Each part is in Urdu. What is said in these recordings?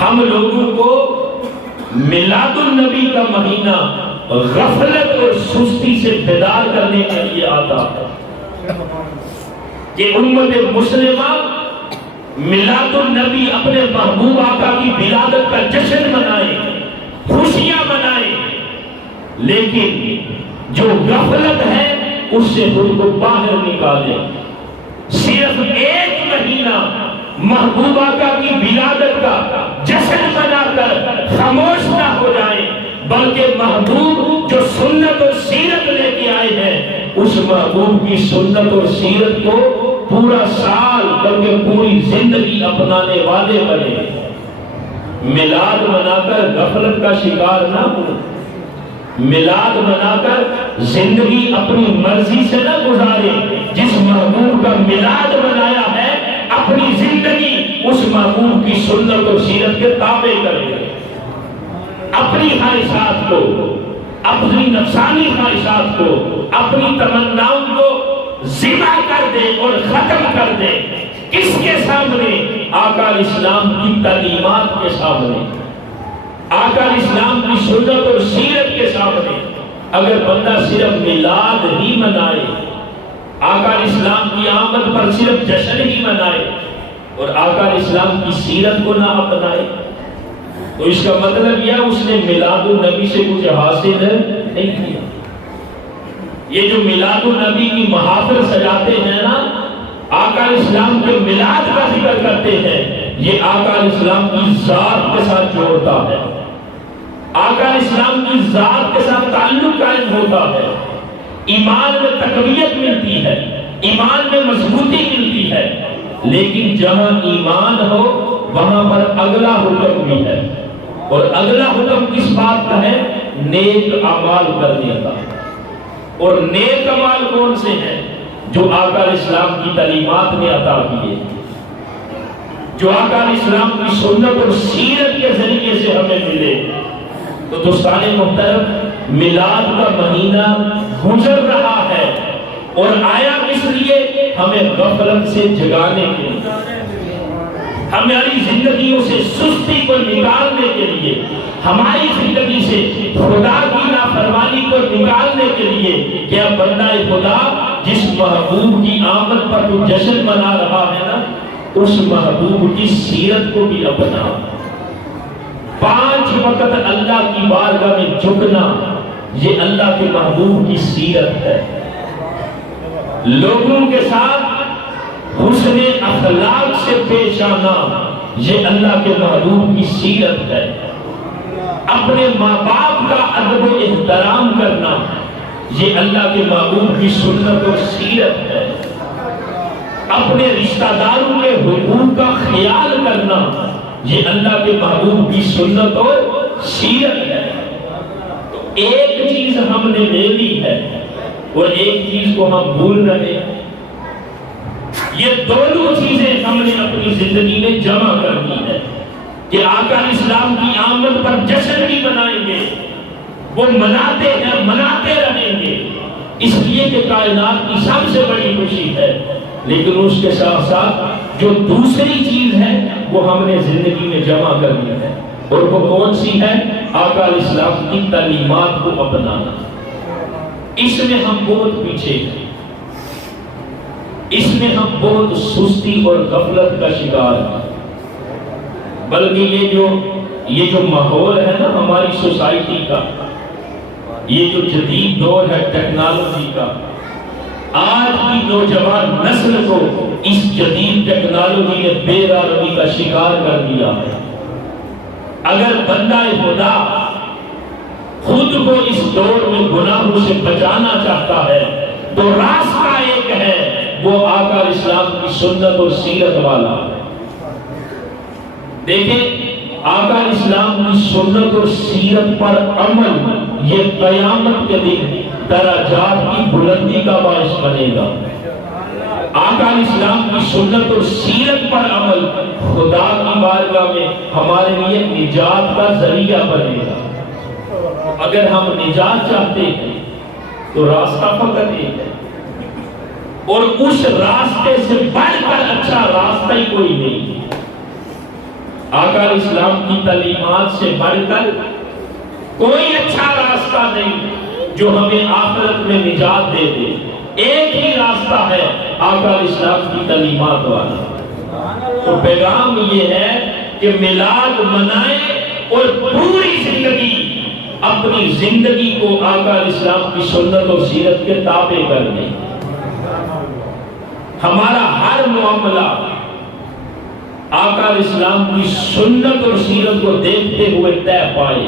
ہم لوگوں کو میلاد النبی کا مہینہ غفلت اور سستی سے بیدار کرنے کے لیے آتا ہے کہ امت مسلمہ میلاد النبی اپنے محبوب آقا کی ولادت کا جشن منائے، خوشیاں منائے، لیکن جو غفلت ہے اس سے خود کو باہر نکالے۔ صرف ایک مہینہ محبوب آقا کی ولادت کا جشن منا کر خاموش نہ ہو جائے، بلکہ محبوب جو سنت اور سیرت لے کے آئے ہیں اس محبوب کی سنت اور سیرت کو پورا سال بلکہ پوری زندگی اپنانے والے بنے۔ میلاد منا کر غفلت کا شکار نہ ہو، میلاد منا کر زندگی اپنی مرضی سے نہ گزارے۔ جس محبوب کا میلاد منایا ہے اپنی زندگی اس محبوب کی سنت اور سیرت کے تابع کرے، اپنی خواہشات کو، اپنی نفسانی خواہشات کو، اپنی تمناؤں کو ذبح کر دے اور ختم کر دے۔ کس کے سامنے؟ آقا اسلام کی تعلیمات کے سامنے، آقا اسلام کی سنت اور سیرت کے سامنے۔ اگر بندہ صرف میلاد ہی منائے، آقا اسلام کی آمد پر صرف جشن ہی منائے اور آقا اسلام کی سیرت کو نہ اپنائے تو اس کا مطلب یہ اس نے میلاد النبی سے کچھ حاصل نہیں کیا۔ یہ جو میلاد النبی کی محافل سجاتے ہیں نا، آقا اسلام کے میلاد کا ذکر کرتے ہیں، یہ آقا اسلام کی ذات کے ساتھ جوڑتا ہے، آقا اسلام کی ذات کے ساتھ تعلق قائم ہوتا ہے، ایمان میں تقویت ملتی ہے، ایمان میں مضبوطی ملتی ہے۔ لیکن جہاں ایمان ہو وہاں پر اگلا حکم بھی ہے، اور اگلا حکم کس بات کا ہے؟ نیک اعمال کرنے کا۔ اور نیک اعمال کون سے ہیں؟ جو آقا اسلام کی تعلیمات نے عطا کیے، جو آقا اسلام کی سنت اور سیرت کے ذریعے سے ہمیں ملے۔ تو دوستان محترم، میلاد کا مہینہ گزر رہا ہے اور آیا اس لیے ہمیں غفلت سے جگانے کے لیے، ہماری زندگیوں سے سستی کو نکالنے کے لیے، ہماری زندگی سے خدا کی نافرمانی کو نکالنے کے لیے کہ اب بندہ خدا جس محبوب کی آمد پر تو جشن منا رہا ہے نا، اس محبوب کی سیرت کو بھی اپنا۔ 5 وقت اللہ کی بارگاہ میں جھکنا، یہ اللہ کے محبوب کی سیرت ہے۔ لوگوں کے ساتھ حسن اخلاق سے پیش آنا، یہ اللہ کے محبوب کی سیرت ہے۔ اپنے ماں باپ کا ادب و احترام کرنا، یہ اللہ کے محبوب کی سنت اور سیرت ہے۔ اپنے رشتہ داروں کے حقوق کا خیال کرنا، یہ اللہ کے محبوب کی سنت اور سیرت ہے۔ تو ایک چیز ہم نے لے لی ہے اور ایک چیز کو ہم بھول رہے ہیں۔ یہ دونوں چیزیں ہم نے اپنی زندگی میں جمع کر دی ہے کہ آقا اسلام کی آمد پر جشن بھی منائیں گے، وہ مناتے ہیں، مناتے رہیں گے، اس لیے کہ کائنات کی سب سے بڑی خوشی ہے۔ لیکن اس کے ساتھ ساتھ جو دوسری چیز ہے وہ ہم نے زندگی میں جمع کر دی ہے، اور وہ کون سی ہے؟ آقا اسلام کی تعلیمات کو اپنانا۔ اس میں ہم بہت پیچھے ہیں، اس میں ہم بہت سستی اور غفلت کا شکار ہیں۔ بلکہ یہ جو ماحول ہے نا ہماری سوسائٹی کا، یہ جو جدید دور ہے ٹیکنالوجی کا، آج کی نوجوان نسل کو اس جدید ٹیکنالوجی نے بے راہی کا شکار کر دیا ہے۔ اگر بندہ خدا خود کو اس دور میں گناہوں سے بچانا چاہتا ہے تو راستہ ایک ہے، وہ آقا اسلام کی سنت اور سیرت والا ہے۔ دیکھیں، آقا اسلام کی سنت اور سیرت پر عمل یہ قیامت کے دن درجات کی بلندی کا باعث بنے گا۔ آقا اسلام کی سنت اور سیرت پر عمل خدا کی بارگاہ میں ہمارے لیے نجات کا ذریعہ بنے گا۔ اگر ہم نجات چاہتے ہیں تو راستہ فقط ایک ہے، اور اس راستے سے بڑھ کر اچھا راستہ ہی کوئی نہیں۔ آقا اسلام کی تعلیمات سے بڑھ کر کوئی اچھا راستہ نہیں جو ہمیں آخرت میں نجات دے دے. ایک ہی راستہ ہے آقا اسلام کی تعلیمات والا. تو پیغام یہ ہے کہ میلاد منائیں اور پوری زندگی اپنی زندگی کو آقا اسلام کی سنت اور سیرت کے تابع کر دیں. ہمارا ہر معاملہ آقا اسلام کی سنت اور سیرت کو دیکھتے ہوئے طے پائے.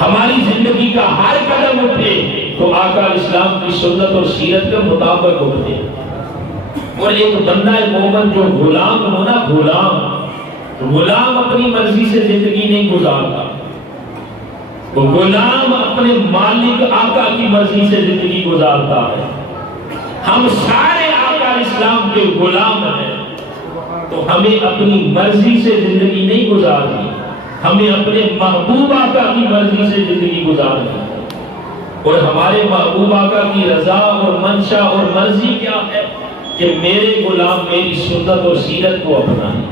ہماری زندگی کا ہر قدم اٹھے تو آقا اسلام کی سنت اور سیرت کے مطابق اٹھے. اور ایک بندہ مومن جو غلام ہو نا، غلام اپنی مرضی سے زندگی نہیں گزارتا. وہ غلام اپنے مالک آقا کی مرضی سے زندگی گزارتا ہے. ہم سارے آقا اسلام کے غلام ہیں، تو ہمیں اپنی مرضی سے زندگی نہیں گزارنی، ہمیں اپنے محبوب آقا کی مرضی سے زندگی گزارنی. اور ہمارے محبوب آقا کی رضا اور منشا اور مرضی کیا ہے کہ میرے غلام میری سنت اور سیرت کو اپنائیں.